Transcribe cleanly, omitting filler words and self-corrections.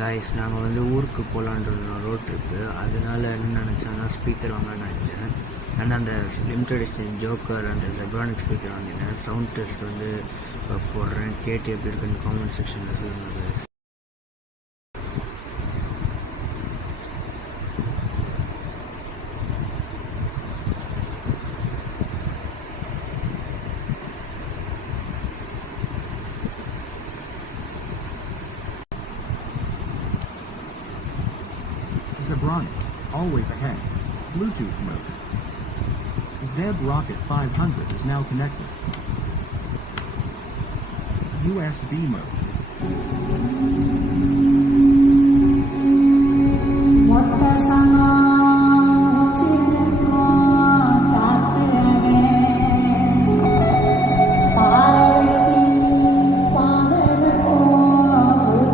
கைஸ் நாங்கள் வந்து ஊருக்கு போகலான்ற ரோட் ட்ரிப்பு. அதனால என்ன நினச்சேன்னா ஸ்பீக்கர் வாங்கலான்னு நினச்சேன். ஆனால் அந்த லிமிட்டட் எடிஷன் ஜோக்கர் அந்த ஜெப்ரானிக் ஸ்பீக்கர் வாங்கினேன். சவுண்ட் டெஸ்ட் வந்து போடுறேன், கேட்டு எப்படி இருக்குன்னு காமெண்ட் செக்ஷனில் சொல்லுங்கள் guys. Zebronics, always ahead. Bluetooth mode. Zebronics 500 is now connected. USB mode.